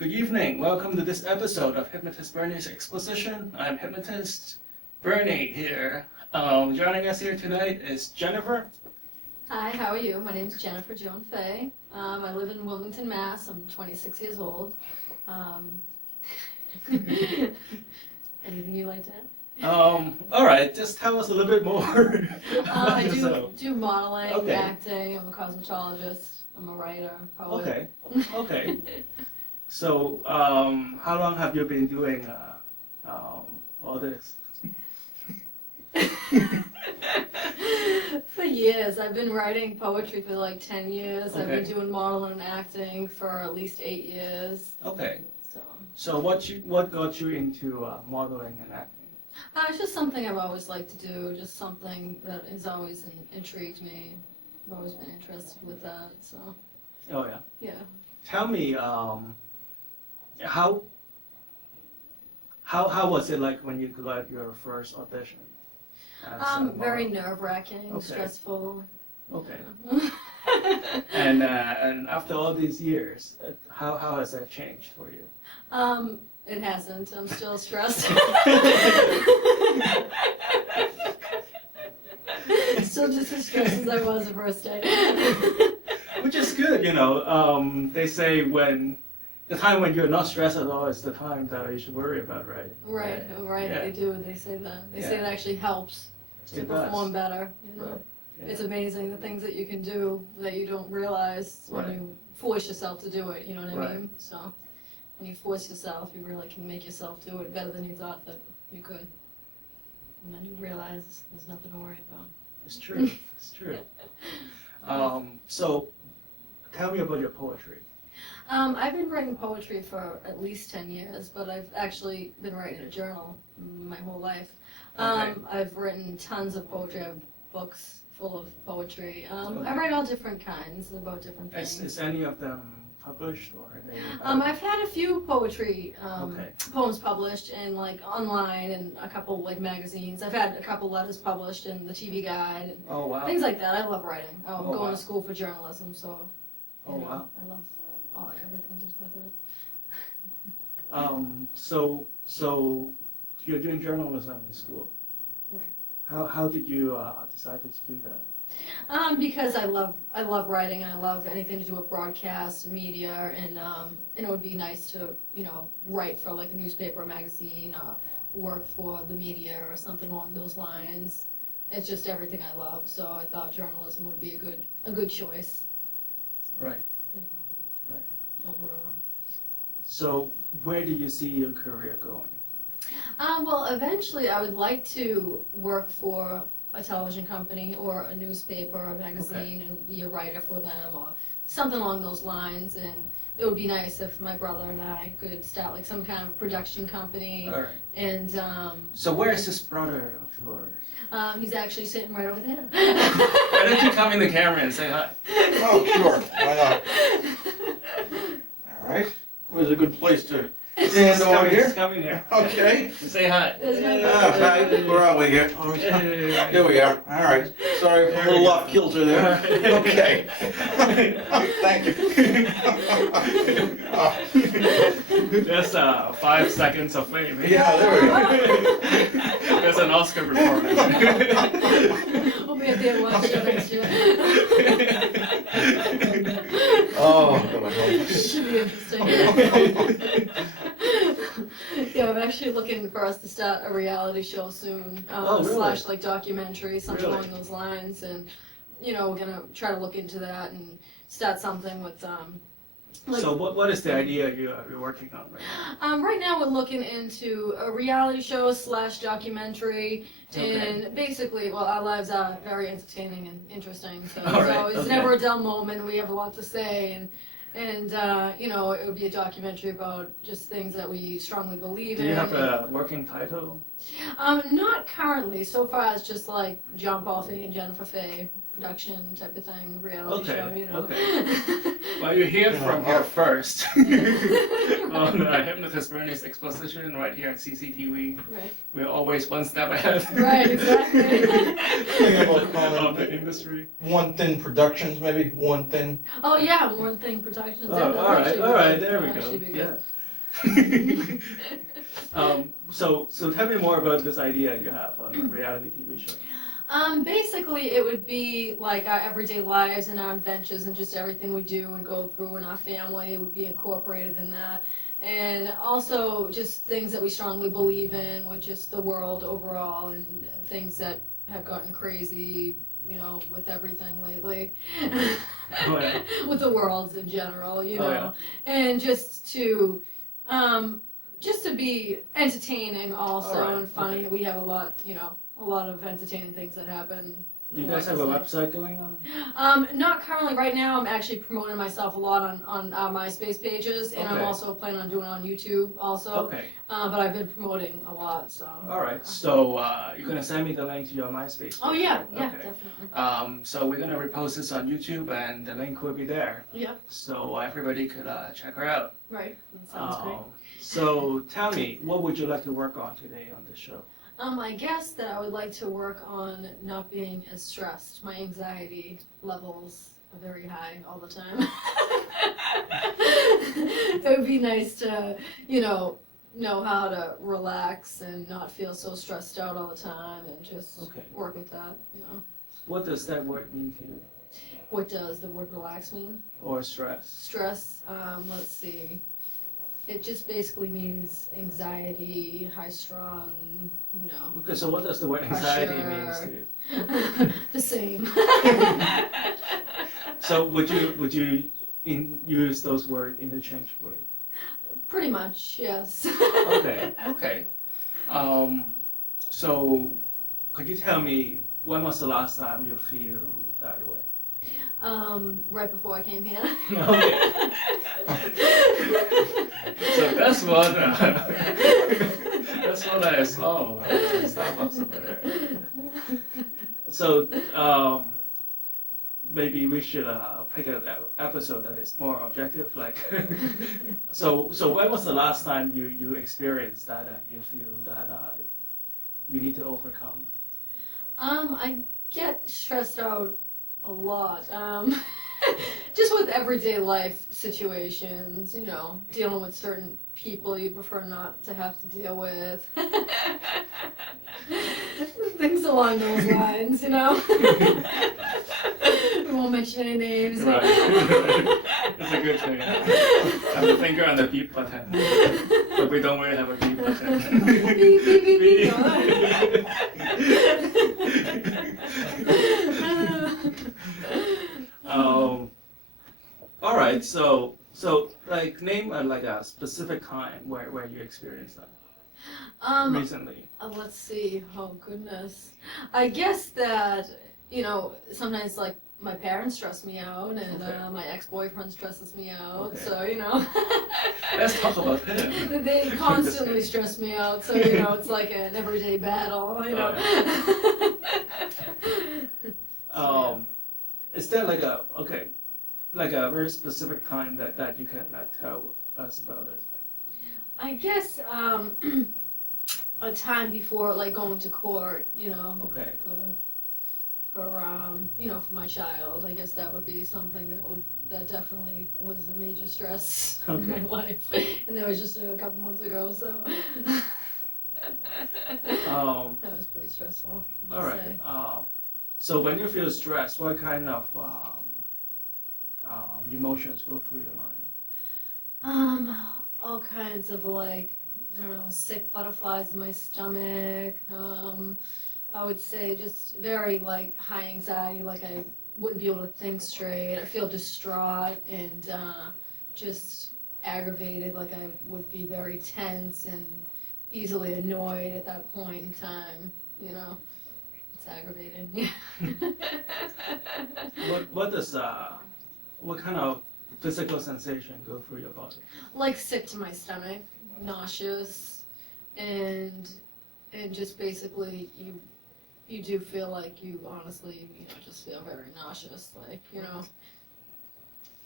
Good evening. Welcome to this episode of Hypnotist Bernie's Exposition. I'm Hypnotist Bernie here. Joining us here tonight is Jennifer. Hi, how are you? My name is Jennifer Joan Fay. I live in Wilmington, Mass. I'm 26 years old. Anything you'd like to add? All right, just tell us a little bit more. I do modeling, Okay. acting. I'm a cosmetologist. I'm a writer, poet. Okay. So, how long have you been doing all this? For years. I've been writing poetry for like 10 years. I've been Okay. doing modeling and acting for at least 8 years. Okay. So So what got you into modeling and acting? it's just something I've always liked to do. Just something that has always intrigued me. I've always been interested with that. So Oh yeah. yeah. Tell me, how was it like when you got your first audition? as a Very model? nerve-wracking, Okay. stressful. Okay. Yeah. And after all these years, how has that changed for you? It hasn't. I'm still stressed. Still just as stressed as I was the first day. Which is good, you know. They say when the time when you're not stressed at all is the time that you should worry about, right? Right, right. Yeah. They do. They say that. They say Yeah. it actually helps to It does. perform better. You know, Right. Yeah. it's amazing the things that you can do that you don't realize when Right. you force yourself to do it. You know what I Right. mean? So when you force yourself, you really can make yourself do it better than you thought that you could. And then you realize there's nothing to worry about. It's true. It's true. So, tell me about your poetry. I've been writing poetry for at least 10 years, but I've actually been writing a journal my whole life. Okay. I've written tons of poetry. I have books full of poetry. Okay. I write all different kinds about different things. Is any of them published or are they? I've had a few poetry Okay. poems published and like online and a couple like magazines. I've had a couple letters published in the TV Guide and Oh wow. things like that. I love writing. I'm Oh, going wow. to school for journalism, so Oh wow. I love everything just with it. So you're doing journalism in school. Right. How did you decide to do that? Because I love writing. I love anything to do with broadcast media, and it would be nice to write for like a newspaper or magazine or work for the media or something along those lines. It's just everything I love, so I thought journalism would be a good choice Right. overall. So where do you see your career going? Well, eventually I would like to work for a television company or a newspaper or a magazine and be a writer for them or something along those lines. And it would be nice if my brother and I could start like some kind of production company. All right. And So where is this brother of yours? he's actually sitting right over there. Why don't you come in the camera and say hi? Oh, sure, why not? All right, where's a good place to stand over here? Come in here. Okay. Say hi. There's my Ah, brother. hi, where are we here? Here we are, all right. Sorry for a little off kilter there. Okay. Thank you. That's 5 seconds of fame. Yeah, there we go. That's an Oscar performance. We'll be at the award show next year. Oh, God. Should be interesting. Yeah, I'm actually looking for us to start a reality show soon, Oh, really? slash like documentary, something Really? along those lines, and we're gonna try to look into that and start something with like. So what is the idea you're working on right now? Right now we're looking into a reality show slash documentary, Okay. and basically, well, our lives are very entertaining and interesting, so, All right, it's okay. never a dull moment. We have a lot to say, and it would be a documentary about just things that we strongly believe Do in. you have a working title? Not currently. So far, it's just like John Paul Fay and Jennifer Fay. production type of thing, reality Okay, show, you know. okay. Well, you hear from here first on Hypnotist Bernie's Exposition right here on CCTV. Right. We're always one step ahead. Right, exactly. Think about calling of the industry. One Thin Productions, maybe One Thin. Oh yeah, One Thing Productions. Oh, that would all actually be right, good. there we That would go. actually be good. Yeah. So tell me more about this idea you have on a reality TV show. Basically, it would be like our everyday lives and our adventures and just everything we do and go through in our family would be incorporated in that. And also just things that we strongly believe in with just the world overall and things that have gotten crazy, you know, with everything lately. Oh, yeah. With the world in general, you Oh, know. And just to be entertaining also All right, and funny. okay. We have a lot, you know, a lot of entertaining things that happen. Do you guys have a website going on? Not currently. Right now, I'm actually promoting myself a lot on our MySpace pages, and I'm Okay. also planning on doing it on YouTube also. Okay. But I've been promoting a lot, so. All right. So you're gonna send me the link to your MySpace. Oh yeah, yeah, Okay. definitely. So we're gonna repost this on YouTube, and the link will be there. Yeah, So everybody could check her out. right. That sounds great. So tell me, what would you like to work on today on this show? I guess that I would like to work on not being as stressed. My anxiety levels are very high all the time. It would be nice to, you know how to relax and not feel so stressed out all the time and just Okay. work with that, you know. What does that word mean to you? What does the word relax mean? Or stress? Stress, let's see. It just basically means anxiety, high strung, you know. Okay, so what does the word anxiety mean to you? The same. So would you use those words interchangeably? Pretty much, yes. Okay, okay. So could you tell me when was the last time you feel that way? Right before I came here. Okay. So that's what I saw. Starbucks over there. So maybe we should pick an episode that is more objective. Like, so when was the last time you experienced that and you feel that you need to overcome? I get stressed out a lot. Just with everyday life situations, you know, dealing with certain people you prefer not to have to deal with. Things along those lines, you know. We won't mention any names. Right. It's a good thing. I'm the finger on the beep button. But we don't really have a beep button. Beep, beep, beep, beep. All right. So like name like a specific time where you experienced that recently. Let's see. Oh goodness. I guess that, you know, sometimes like my parents stress me out and Okay. my ex-boyfriend stresses me out. Okay. So, you know. Let's talk about him. They constantly stress me out. So, you know, it's like an everyday battle, you know. Is there like a very specific time that you can tell us about it? I guess a time before like going to court, you know. Okay. For you know, for my child. I guess that would be something that definitely was a major stress in my life. And that was just a couple months ago, so that was pretty stressful. I All must right. say. So when you feel stressed, what kind of emotions go through your mind? All kinds of like, I don't know, sick butterflies in my stomach. I would say just very like high anxiety, like I wouldn't be able to think straight. I feel distraught and just aggravated, like I would be very tense and easily annoyed at that point in time, you know. It's aggravating. What kind of physical sensation go through your body? Like sick to my stomach, nauseous, and just basically you you do feel like you honestly, just feel very nauseous, like,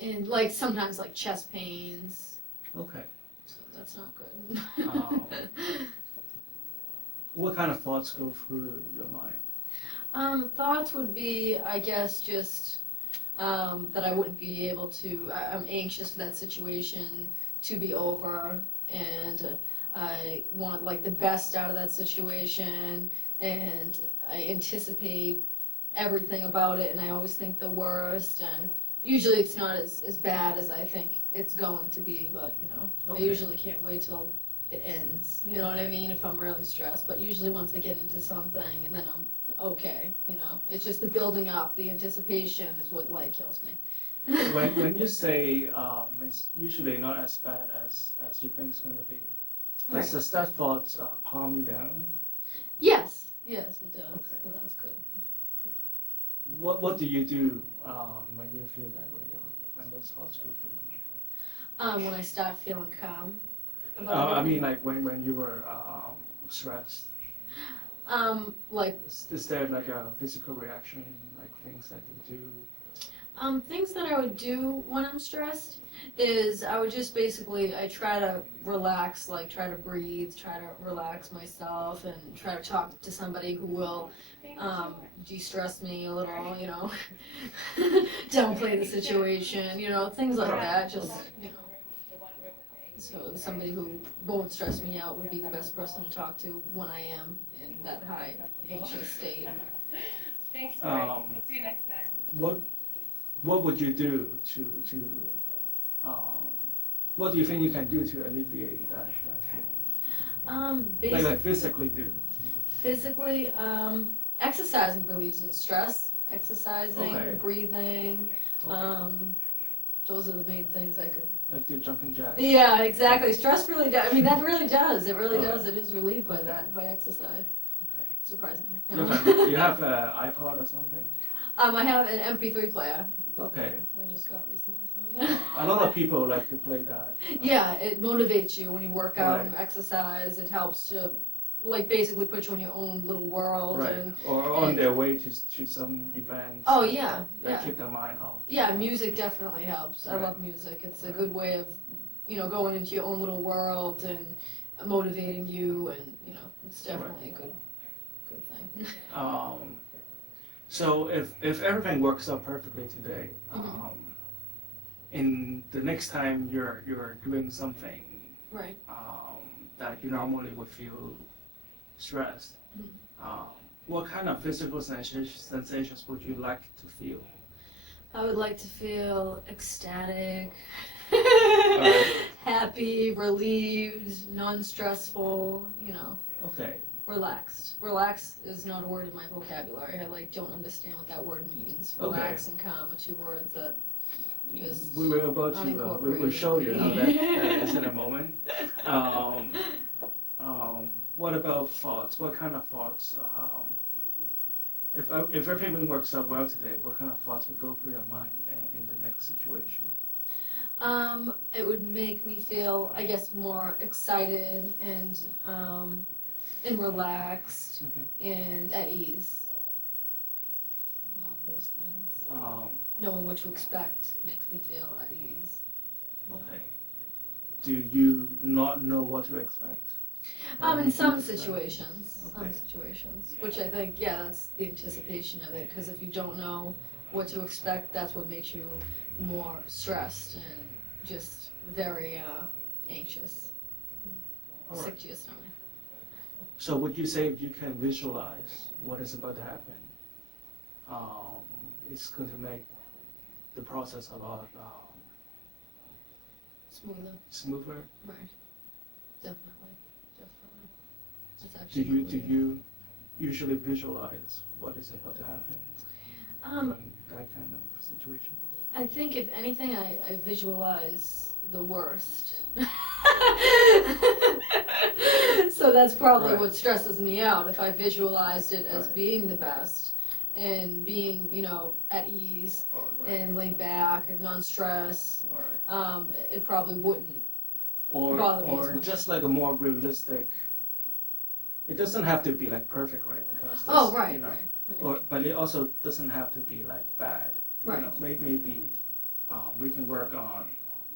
and like sometimes like chest pains, Okay. so that's not good. What kind of thoughts go through your mind? Thoughts would be, I guess, just that I wouldn't be able to, I'm anxious for that situation to be over, and I want like the best out of that situation, and I anticipate everything about it, and I always think the worst, and usually it's not as bad as I think it's going to be, but I Okay. usually can't wait till it ends, you know what I mean, if I'm really stressed, but usually once I get into something, and then I'm okay, it's just the building up, the anticipation is what like kills me. When you say it's usually not as bad as you think it's going to be, Right. does that thought calm you down? Yes, it does, Okay. so that's good. What do you do when you feel that way, or when those thoughts go through? When I start feeling calm. I mean, like when you were stressed. Like, Is there like a physical reaction, like things that you do? things that I would do when I'm stressed is I would just basically, I try to relax, like try to breathe, try to relax myself, and try to talk to somebody who will de-stress me a little, downplay the situation, things like that, just, so somebody who won't stress me out would be the best person to talk to when I am in that high anxious state. Thanks, Mike. We'll see you next time. What would you do to what do you think you can do to alleviate that feeling? Like physically do. Physically, exercising relieves the stress. Exercising, Okay. breathing, those are the main things I could. Like do jumping jacks. Yeah, exactly. Stress really does. I mean, that really does. It really Okay. does. It is relieved by that, by exercise. Okay. Surprisingly. Okay. You have an iPod or something? I have an MP3 player. Okay. I just got recently. So yeah. A lot of people like to play that. Yeah, it motivates you when you work out Right. and exercise. It helps to, like, basically put you in your own little world. Right. And Or on their way to some events. oh yeah, That yeah. keep their mind off. Yeah, music definitely helps. I Right. love music. It's a good way of, going into your own little world and motivating you, and it's definitely a good thing. So if everything works out perfectly today, Mhm. in the next time you're doing something Right. that you normally would feel stressed, Mhm. what kind of physical sensations would you like to feel? I would like to feel ecstatic, Alright. happy, relieved, non-stressful. Okay. Relaxed. Relax is not a word in my vocabulary. I don't understand what that word means. Okay. Relax and calm are two words that just We were about to we'll show you how that is in a moment. What about thoughts? What kind of thoughts? If everything works out well today, what kind of thoughts would go through your mind in the next situation? It would make me feel, I guess, more excited and relaxed Okay. and at ease. All those things. Knowing what to expect makes me feel at ease. Okay. Do you not know what to expect? In some situations, Okay. which I think, that's the anticipation of it, because if you don't know what to expect, that's what makes you more stressed and just very anxious, All right. sick to your stomach. So would you say if you can visualize what is about to happen, it's going to make the process a lot smoother? Right. Definitely. That's Do actually you usually visualize what is about to happen in that kind of situation? I think if anything, I visualize the worst. So that's probably Right. what stresses me out. If I visualized it as Right. being the best and being, at ease All right. and laid back and non-stress, All right. it probably wouldn't. Or bother me as much. just like a more realistic it doesn't have to be like perfect, right? Because Oh, there's, right, you know, right. or but it also doesn't have to be like bad. Right. You know, maybe we can work on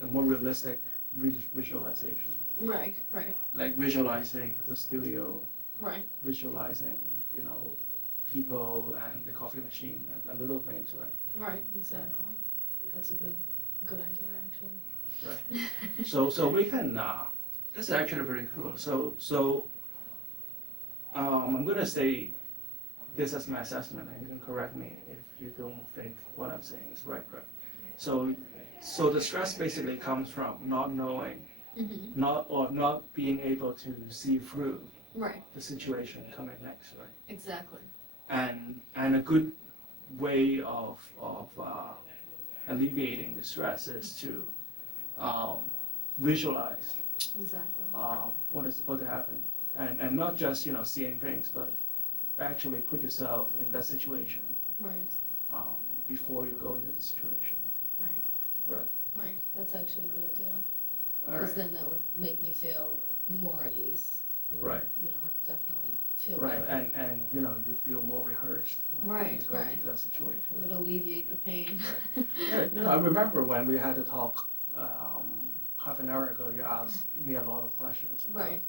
a more realistic visualization, Right, right, like visualizing the studio, right. visualizing, you know, people and the coffee machine and little things, right? Right, exactly. That's a good idea, actually. Right. So we can. This is actually pretty cool. So I'm gonna say this as my assessment, and you can correct me if you don't think what I'm saying is right. Right. So the stress basically comes from not knowing, Mm-hmm. not being able to see through Right, the situation coming next, right? exactly. And a good way of alleviating the stress is to visualize Exactly. what is about to happen, and not just seeing things, but actually put yourself in that situation Right, before you go into the situation. right, Right. right. That's actually a good idea. All Because right. then that would make me feel more at ease. It would, Right. Definitely feel Right. better. And you feel more rehearsed when Right, you go right. into that situation. It would alleviate the pain. Yeah. I remember when we had to talk half an hour ago. You asked me a lot of questions about Right,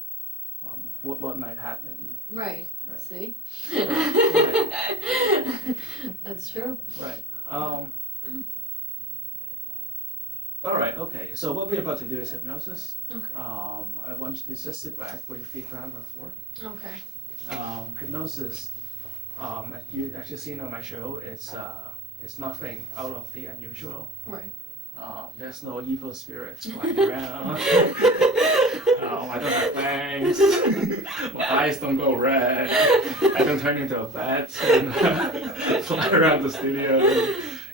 what might happen. right. Right. See? Right. That's true. Right. All right. Okay. So what we're about to do is hypnosis. Okay. I want you to just sit back with your feet flat on the floor. Okay. Hypnosis. As you actually seen on my show, it's nothing out of the unusual. Right. There's no evil spirits flying around. I don't have fangs. My eyes don't go red. I don't turn into a bat and fly around the studio.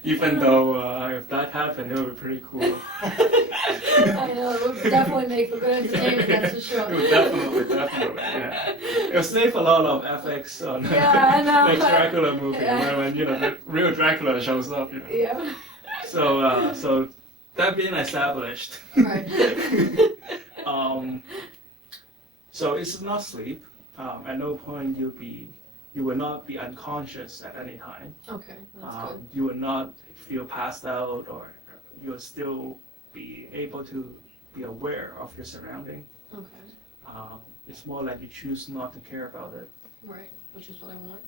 Even though if that happened, it would be pretty cool. I know, it would definitely make for good entertainment, that's for sure. It would definitely, yeah. It'll save a lot of FX on Yeah, I know. the Dracula movie, Yeah. when the real Dracula shows up. Yeah. So that being established. Right. So it's not sleep. At no point you will not be unconscious at any time. Okay, that's good. You will not feel passed out, or you will still be able to be aware of your surrounding. Okay, It's more like you choose not to care about it. right, which is what I want.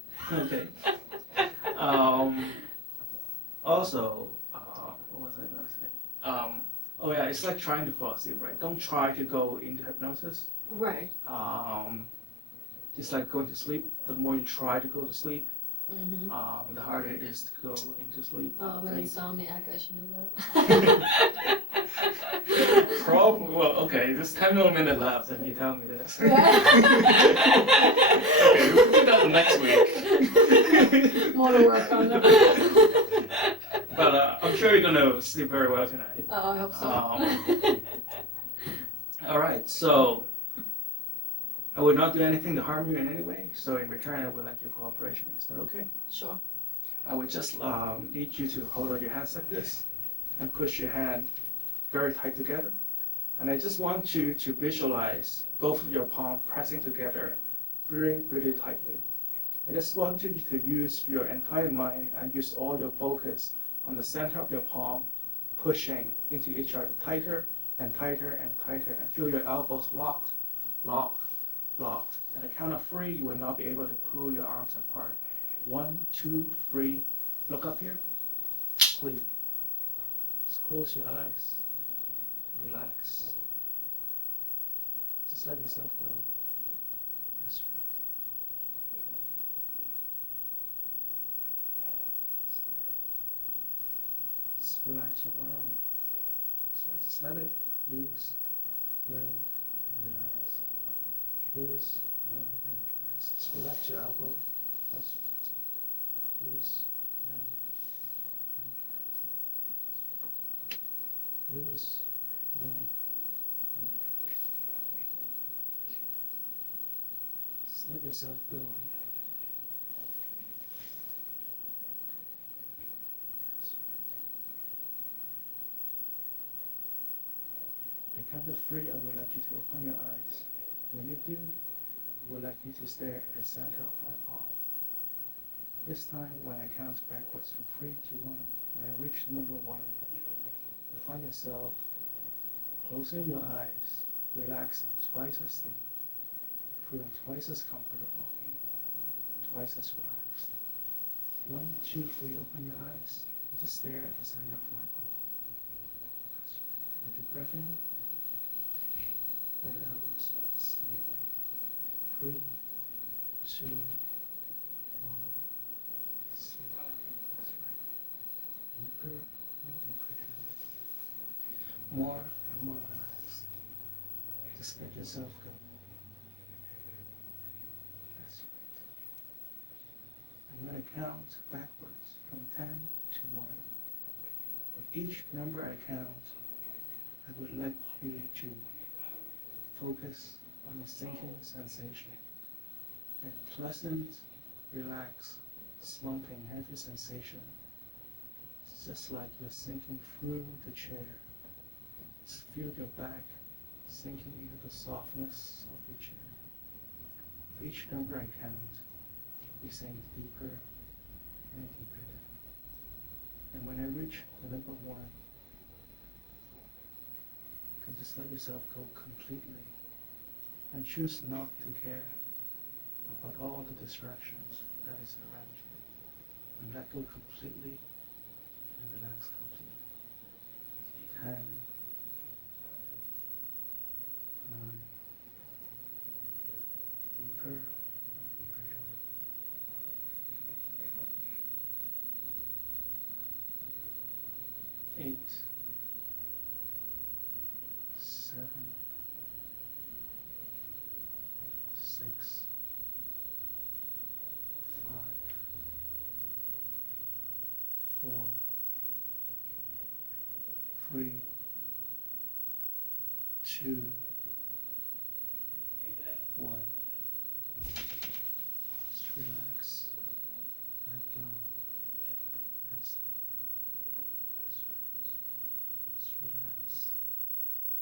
Okay. Also, what was I going to say? Oh yeah, it's like trying to fall asleep, right? Don't try to go into hypnosis. Right. It's like going to sleep. The more you try to go to sleep, Mm-hmm. the harder it is to go into sleep. Oh, I'm an insomniac, I should know that. Probably. Well, okay. There's 10 more minutes left, and you tell me this. Yeah. Okay, we'll do that next week. More to work on. Oh, But I'm sure you're gonna sleep very well tonight. I hope so. All right. So I would not do anything to harm you in any way. So in return, I would like your cooperation. Is that okay? Sure. I would just need you to hold out your hands like this and push your hand very tight together. And I just want you to visualize both of your palms pressing together really, really tightly. I just want you to use your entire mind and use all your focus on the center of your palm, pushing into each other tighter and tighter and tighter, and feel your elbows locked, locked, locked. At the count of 3, you will not be able to pull your arms apart. 1, 2, 3. Look up here. Sleep. Just close your eyes. Relax. Just let yourself go. That's right. Just relax your arm. That's right. Just let it loose. Let it relax. Loose. Let it relax. Just relax your elbow. That's right. Loose. Let it relax. Loose. Let it just let yourself go. That's right. At count of 3, I would like you to open your eyes. When you do, I would like you to stare at the center of my palm. This time, when I count backwards from 3 to 1, when I reach number 1, you find yourself closing your eyes, relaxing twice as deep, feeling twice as comfortable, twice as relaxed. 1, 2, 3, open your eyes. Just stare at the center of my palm. Take a deep breath in. Let out. Sleep. 3, 2, 1. Sleep. That's right. Deeper and deeper. More and more relaxed. Just let yourself go. That's right. I'm going to count backwards from 10 to 1. With each number I count, I would like you to focus on the sinking sensation. A pleasant, relaxed, slumping, heavy sensation. It's just like you're sinking through the chair. Just feel your back sinking into the softness of the chair. For each number I count, you sink deeper and deeper down. And when I reach the number 1, you can just let yourself go completely and choose not to care about all the distractions that is around you. And let go completely and relax completely. 10, 9, deeper and deeper down. 8, 7, 6, 5, 4, 3, 2, 1. Just relax. Let go. That's it. Just relax.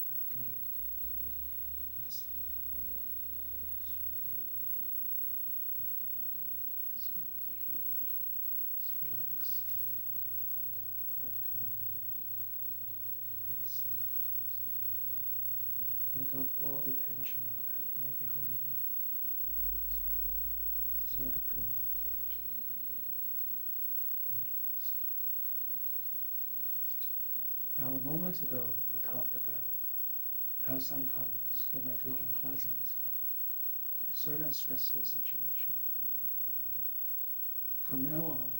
Let go. That's it. Just relax. Let go. That's it. Let go of all the tension that you might be holding on. That's right. Just let it go. Relax. Now, a moment ago, we talked about how sometimes you might feel unpleasant in a certain stressful situation. From now on,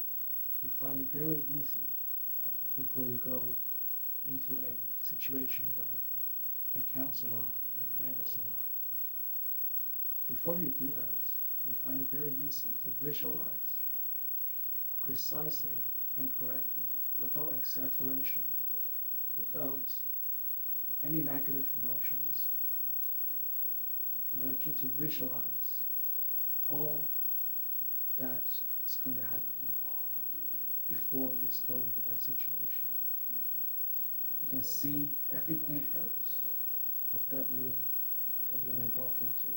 you find it very easy before you go into a situation where it counts a lot, like matters a lot. Before you do that, you find it very easy to visualize precisely and correctly, without exaggeration, without any negative emotions. I'd like you to visualize all that is going to happen before you go into that situation. You can see every details of that room that you may walk into.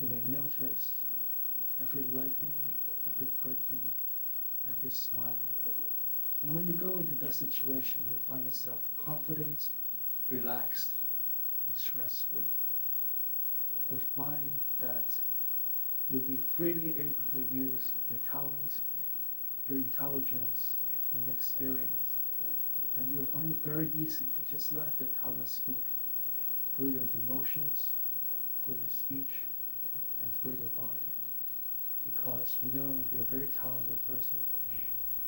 You may notice every lighting, every curtain, every smile. And when you go into that situation, you'll find yourself confident, relaxed, and stress-free. You'll find that you'll be freely able to use your talent, your intelligence, and your experience. And you'll find it very easy to just let your talent speak through your emotions, through your speech, and through your body. Because you know you're a very talented person.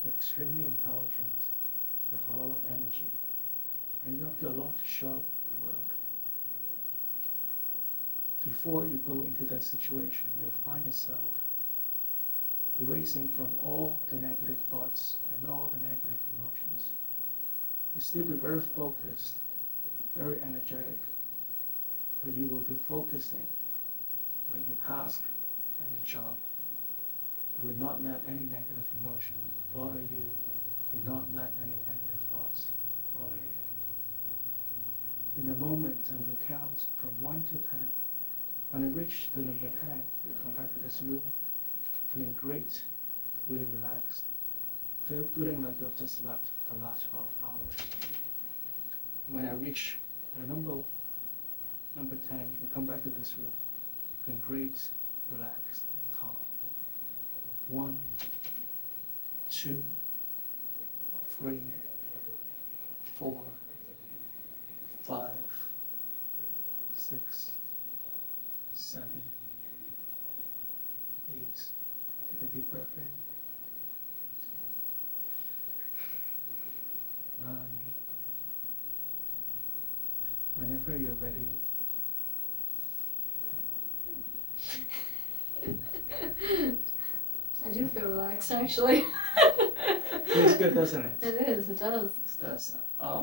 You're extremely intelligent, you have a lot of energy, and you have a lot to show the world. Before you go into that situation, you'll find yourself erasing from all the negative thoughts and all the negative emotions. You'll still be very focused, very energetic, but you will be focusing on your task and your job. You will not let any negative emotion bother you. You will not let any negative thoughts bother you. In a moment, I'm going to count from 1 to 10. When you reach the number 10, you come back to this room, feeling great, fully relaxed, feeling like you've just slept for the last 12 hours. When I reach the number 10, you come back to this room, feeling great, relaxed, and calm. 1, 2, 3, 4, 5, 6, 7, 8. Take a deep breath in. 9. Whenever you're ready. I do feel relaxed, actually. Feels good, doesn't it? It is, it does. It does.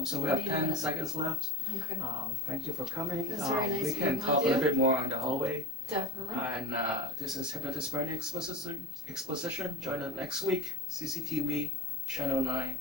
So we have 10 seconds left. Okay. Thank you for coming. It was very nice we can meeting talk a you. little bit more on the hallway. Definitely. And this is Hypnotist Burning Exposition. Join us next week, CCTV, Channel 9.